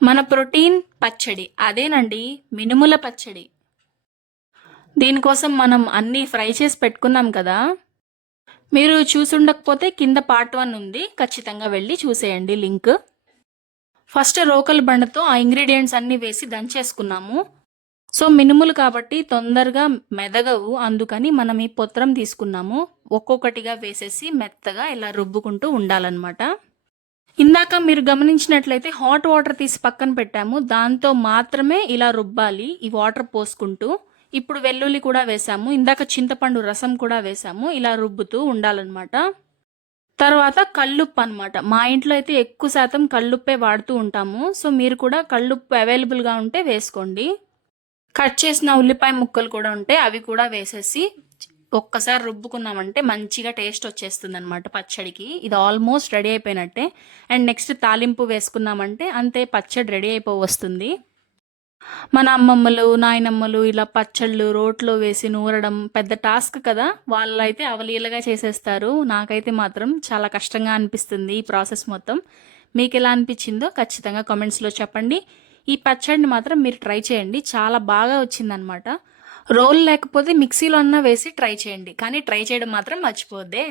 మన ప్రోటీన్ పచ్చడి అదేనండి, మినుముల పచ్చడి. దీనికోసం మనం అన్నీ ఫ్రై చేసి పెట్టుకున్నాం కదా. మీరు చూసుండకపోతే కింద పార్ట్ 1 ఉంది, ఖచ్చితంగా వెళ్ళి చూసేయండి లింక్. ఫస్ట్ రోకలి బండతో ఆ ఇంగ్రీడియంట్స్ అన్నీ వేసి దంచేసుకున్నాము. సో మినుములు కాబట్టి తొందరగా మెదగవు, అందుకని మనం ఈ పొత్రం తీసుకున్నాము. ఒక్కొక్కటిగా వేసేసి మెత్తగా ఇలా రుబ్బుకుంటూ ఉండాలన్నమాట. ఇందాక మీరు గమనించినట్లయితే హాట్ వాటర్ తీసి పక్కన పెట్టాము, దాంతో మాత్రమే ఇలా రుబ్బాలి ఈ వాటర్ పోసుకుంటూ. ఇప్పుడు వెల్లుల్లి కూడా వేసాము, ఇందాక చింతపండు రసం కూడా వేసాము, ఇలా రుబ్బుతూ ఉండాలన్నమాట. తర్వాత కల్లుప్పు అనమాట. మా ఇంట్లో అయితే ఎక్కువ శాతం కల్లుప్పే వాడుతూ ఉంటాము. సో మీరు కూడా కల్లుప్పు అవైలబుల్గా ఉంటే వేసుకోండి. కట్ చేసిన ఉల్లిపాయ ముక్కలు కూడా ఉంటే అవి కూడా వేసేసి ఒక్కసారి రుబ్బుకున్నామంటే మంచిగా టేస్ట్ వచ్చేస్తుంది అనమాట పచ్చడికి. ఇది ఆల్మోస్ట్ రెడీ అయిపోయినట్టే. అండ్ నెక్స్ట్ తాలింపు వేసుకున్నామంటే అంతే, పచ్చడి రెడీ వస్తుంది. మన అమ్మమ్మలు నాయనమ్మలు ఇలా పచ్చళ్ళు రోట్లో వేసి నూరడం పెద్ద టాస్క్ కదా. వాళ్ళైతే అవలీలగా చేసేస్తారు, నాకైతే మాత్రం చాలా కష్టంగా అనిపిస్తుంది ఈ ప్రాసెస్ మొత్తం. మీకు ఎలా అనిపించిందో ఖచ్చితంగా కామెంట్స్లో చెప్పండి. ఈ పచ్చడిని మాత్రం మీరు ట్రై చేయండి, చాలా బాగా వచ్చిందనమాట. రోల్ లేకపోతే మిక్సీలో అన్నా వేసి ట్రై చేయండి, కానీ ట్రై చేయడం మాత్రం మర్చిపోద్దే.